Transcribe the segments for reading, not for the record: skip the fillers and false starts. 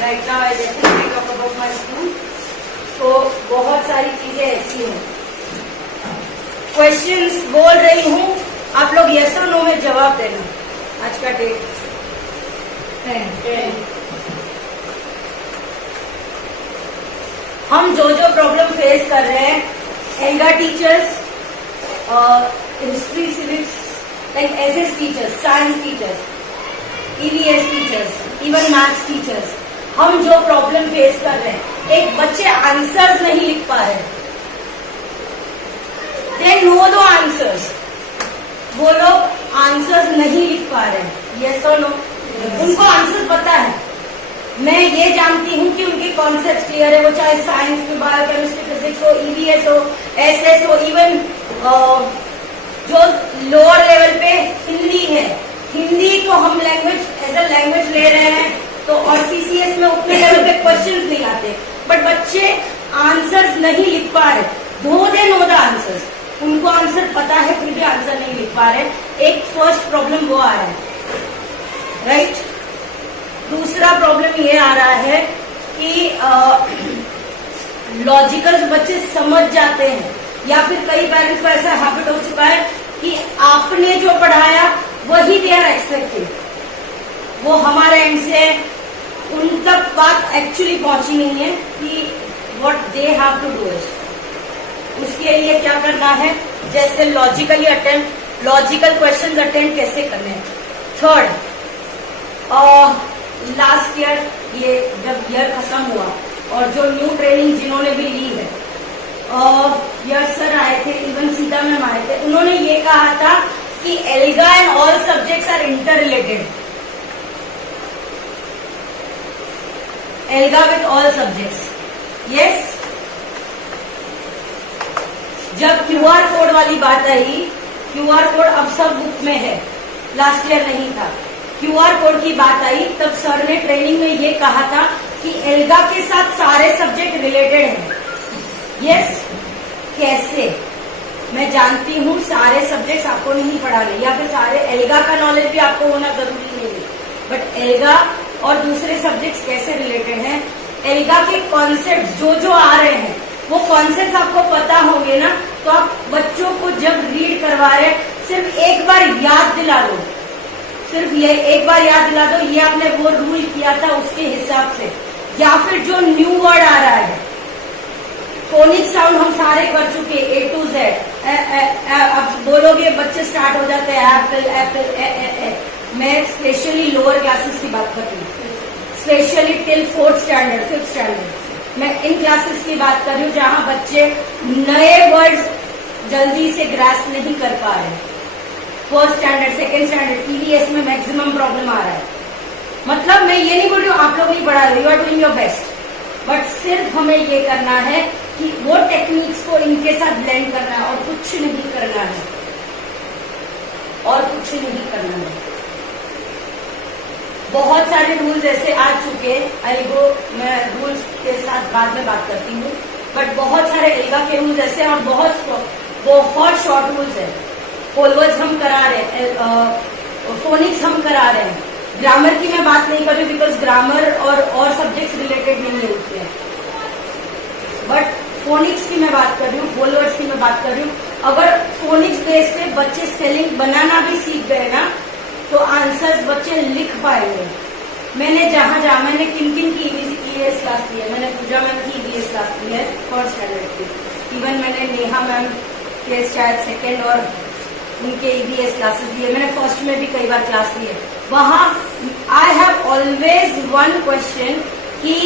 Right now I definitely talk about my school. तो बहुत सारी चीजें ऐसी हैं, क्वेश्चंस बोल रही हूँ, आप लोग यस और नो में जवाब देना। आज का डेट 10। हम जो प्रॉब्लम फेस कर रहे हैं, alga teachers, history civics, like SS teachers, science teachers, EVS teachers, even maths teachers, हम जो प्रॉब्लम फेस कर रहे हैं, एक बच्चे आंसर्स नहीं लिख पा रहे, दे नो दो आंसर्स, वो लोग आंसर्स नहीं लिख पा रहे, यस और नो? उनको आंसर्स पता है, मैं ये जानती हूँ कि उनके कॉन्सेप्ट क्लियर है, वो चाहे साइंस में, बायोकेमिस्ट्री, फिजिक्स हो, ईवीएस हो, एसएस हो, इवन जो लोअर लेवल पे हिंदी है, हिंदी तो हम लैंग्वेज एज अ लैंग्वेज ले रहे हैं, तो और सीसीएस में उतने लेवल पे क्वेश्चंस नहीं आते, बट बच्चे आंसर्स नहीं लिख पा रहे, दो दे नो द आंसर्स, उनको आंसर पता है फिर भी आंसर नहीं लिख पा रहे। एक फर्स्ट प्रॉब्लम वो आ रहा है, राइट? दूसरा प्रॉब्लम ये आ रहा है कि लॉजिकल बच्चे समझ जाते हैं, या फिर कई पेरेंट्स को ऐसा हैबिट हो चुका है कि आपने जो पढ़ाया वही दे आर एक्सपेक्टिंग, वो हमारे एंड से उन तक बात एक्चुअली पहुंची नहीं है कि what they have to do is. उसके लिए क्या करना है, जैसे logically attempt, logical questions attempt कैसे करने हैं। थर्ड, लास्ट ईयर ये जब ईयर खत्म हुआ और जो न्यू ट्रेनिंग जिन्होंने भी ली है, यस सर आए थे, इवन सीता मैम आए थे, उन्होंने ये कहा था कि alga and all subjects are interrelated, alga with all subjects, yes. जब क्यूआर कोड वाली बात आई, क्यूआर कोड अब सब बुक में है, लास्ट ईयर नहीं था, क्यूआर कोड की बात आई, तब सर ने ट्रेनिंग में ये कहा था कि एल्गा के साथ सारे सब्जेक्ट रिलेटेड हैं, यस। कैसे? मैं जानती हूँ सारे सब्जेक्ट्स आपको नहीं पढ़ाने, या फिर सारे एल्गा का नॉलेज भी आपको होना जरूरी नहीं है, बट एल्गा और दूसरे सब्जेक्ट्स कैसे रिलेटेड हैं, एल्गा के कॉन्सेप्ट जो आ रहे हैं, वो कॉन्सेप्ट आपको पता होंगे ना, तो आप बच्चों को जब रीड करवा रहे सिर्फ एक बार याद दिला दो, सिर्फ ये एक बार याद दिला दो, ये आपने वो रूल किया था उसके हिसाब से, या फिर जो न्यू वर्ड आ रहा है, फोनिक साउंड हम सारे कर चुके, ए टू जेड, अब बोलोगे बच्चे स्टार्ट हो जाते हैं एप्पल एप्पल, मैं स्पेशली लोअर क्लासेस की बात कर रही हूँ, specially till 4th standard 5th standard, मैं इन क्लासेस की बात कर रही हूँ जहां बच्चे नए वर्ड्स जल्दी से ग्रास्प नहीं कर पा रहे। 1st standard 2nd standard EVS में मैक्सिमम प्रॉब्लम आ रहा है। मतलब मैं ये नहीं बोल रही हूँ आप लोग नहीं पढ़ा रहे, you are doing your best, but सिर्फ हमें ये करना है कि वो टेक्निक्स को इनके साथ ब्लेंड करना है, और कुछ नहीं करना है, और कुछ नहीं करना है। बहुत सारे रूल्स ऐसे आ चुके, एल्गो मैं रूल्स के साथ बाद में बात करती हूँ, बट बहुत सारे एल्गा के रूल्स ऐसे और बहुत शॉर्ट रूल्स है। होलवर्ड्स हम करा रहे हैं, फोनिक्स हम करा रहे हैं, ग्रामर की मैं बात नहीं कर रही बिकॉज ग्रामर और सब्जेक्ट्स रिलेटेड नहीं होते हैं, बट फोनिक्स की मैं बात कर रही हूँ, होलवर्ड्स की मैं बात कर रही हूँ। अगर फोनिक्स बेस पे बच्चे स्पेलिंग बनाना भी सीख गए ना, तो आंसर्स बच्चे लिख पाएंगे। मैंने मैंने किन किन की ईवीएस क्लास ली है, मैंने पूजा मैम की ईवीएस क्लास ली है 1st स्टैंडर्ड की, इवन मैंने नेहा मैम के शायद 2nd और उनके ईवीएस क्लासेस ली है, मैंने 1st में भी कई बार क्लास ली है। वहां I have always one question कि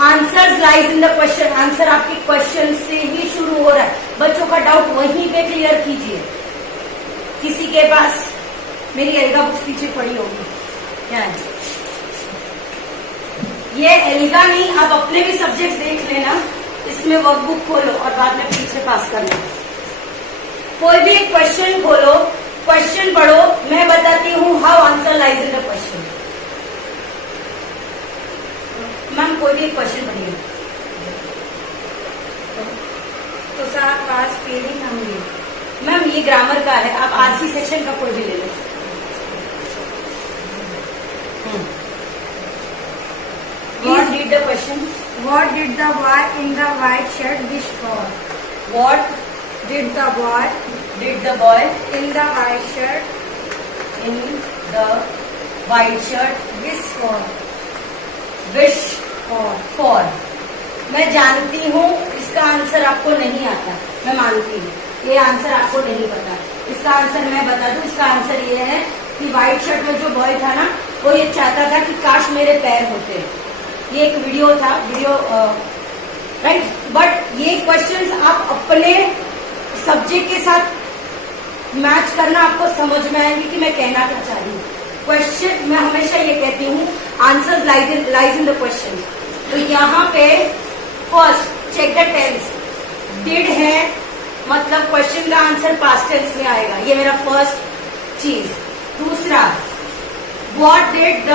answers lies in the question, answer आपके क्वेश्चन से ही शुरू हो रहा है, बच्चों का डाउट वहीं पे क्लियर कीजिए। किसी के पास मेरी एल्गा बुक्स पीछे पड़ी होगी, क्या है ये एल्गा नहीं, आप अपने भी सब्जेक्ट देख लेना, इसमें वर्कबुक खोलो और बाद में पीछे पास करना। कोई भी एक क्वेश्चन खोलो, क्वेश्चन पढ़ो, मैं बताती हूँ how answer lies in the question. Ma'am कोई भी एक क्वेश्चन पढ़िए, तो सर आप आज फीलिंग होंगे मैम, ये ग्रामर का है, आप आरसी सेक्शन का कोई भी ले लो। read the question. What did the boy in the white shirt wish for? What Did the boy did the boy in the white shirt in the white shirt wish for? wish for? मैं जानती हूँ इसका answer आपको नहीं आता, मैं मानती हूँ ये आंसर आपको नहीं पता। इसका आंसर मैं बता दूं, इसका आंसर ये है कि व्हाइट शर्ट में जो बॉय था ना, वो ये चाहता था कि काश मेरे पैर होते। ये एक वीडियो था, राइट। बट ये क्वेश्चंस आप अपने सब्जेक्ट के साथ मैच करना, आपको समझ में आएंगे कि मैं कहना क्या चाह रही हूँ। क्वेश्चन मैं हमेशा ये कहती हूँ, answer lies in the question. तो यहाँ पे first check the tense. Did है मतलब क्वेश्चन का आंसर पास्ट टेंस में आएगा, ये मेरा फर्स्ट चीज। दूसरा, what did the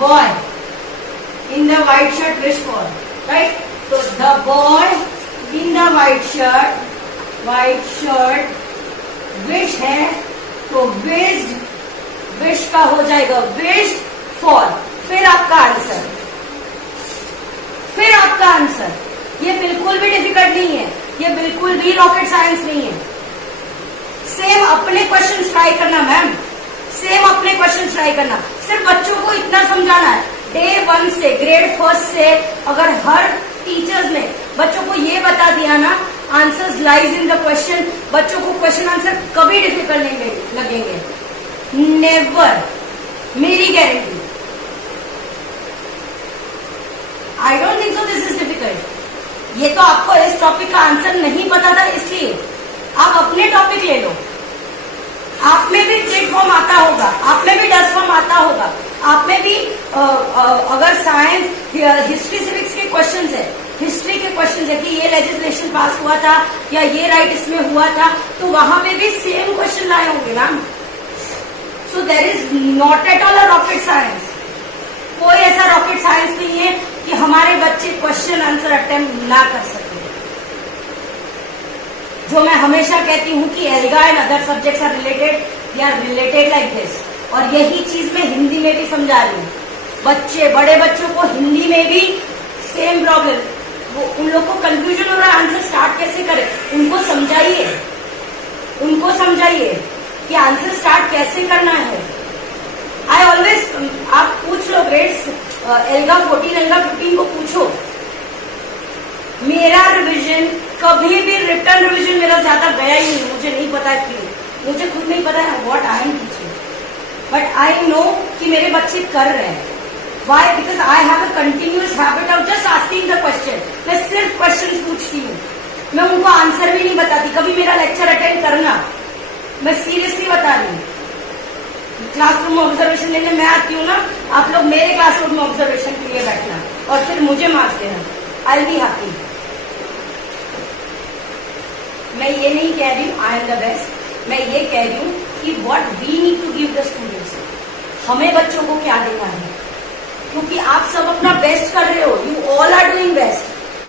boy in the white shirt wish for, right. तो the boy in the white shirt wish है, तो विश का हो जाएगा विश फॉर। फिर आपका आंसर, ये बिल्कुल भी डिफिकल्ट नहीं है, ये बिल्कुल भी रॉकेट साइंस नहीं है। सेम अपने क्वेश्चन ट्राई करना मैम, सेम अपने क्वेश्चन ट्राई करना। सिर्फ बच्चों को इतना समझाना है, डे 1 से ग्रेड 1 से अगर हर टीचर्स ने बच्चों को ये बता दिया ना, answers lies in the question, बच्चों को क्वेश्चन आंसर कभी डिफिकल्ट नहीं लगेंगे, नेवर, मेरी guarantee. I don't think so this is difficult. ये तो आपको इस टॉपिक का आंसर नहीं पता था, इसलिए आप अपने टॉपिक ले लो। आप में भी ट्रिक फॉर्म आता होगा, आप में भी डस्ट फॉर्म आता होगा, आप में भी अगर साइंस हिस्ट्री सिविक्स के क्वेश्चंस है, हिस्ट्री के क्वेश्चंस है कि ये लेजिस्लेशन पास हुआ था या ये राइट इसमें हुआ था, तो वहां पे भी सेम क्वेश्चन लाए होंगे ना। So there is not at all a rocket science. कोई ऐसा रॉकेट साइंस नहीं है कि हमारे बच्चे क्वेश्चन आंसर अटेम्प्ट ना कर सके। जो मैं हमेशा कहती हूँ कि alga and other subjects are related, they are related like this. और यही चीज मैं हिंदी में भी समझा रही हूँ। बड़े बच्चों को हिंदी में भी सेम प्रॉब्लम, वो उन लोग को कंफ्यूजन हो रहा है आंसर स्टार्ट कैसे करें। उनको समझाइए कि आंसर स्टार्ट कैसे करना है। आई ऑलवेज, आप पूछ लो ग्रेड्स एल्गा 14 एल्गा 15 को पूछो। मेरा रिवीजन कभी भी रिटर्न रिवीजन मेरा ज्यादा गया ही नहीं, मुझे नहीं पता क्यों, मुझे खुद नहीं पता है what I am teaching, but I know कि मेरे बच्चे कर रहे हैं। Why? Because I have a continuous habit of just asking the question. मैं सिर्फ क्वेश्चन पूछती हूँ, मैं उनको आंसर भी नहीं बताती। कभी मेरा लेक्चर अटेंड करना, मैं सीरियसली बता रही हूँ। क्लासरूम में ऑब्जर्वेशन लेने मैं आती हूँ ना, आप लोग मेरे क्लासरूम में ऑब्जर्वेशन के लिए बैठना और फिर मुझे मार्क्स देना। आई बी हैप्पी। मैं ये नहीं कह रही हूँ आई एम द बेस्ट, मैं ये कह रही हूँ कि what we need to give the students, हमें बच्चों को क्या देना है, क्योंकि आप सब अपना बेस्ट कर रहे हो। You all are doing best.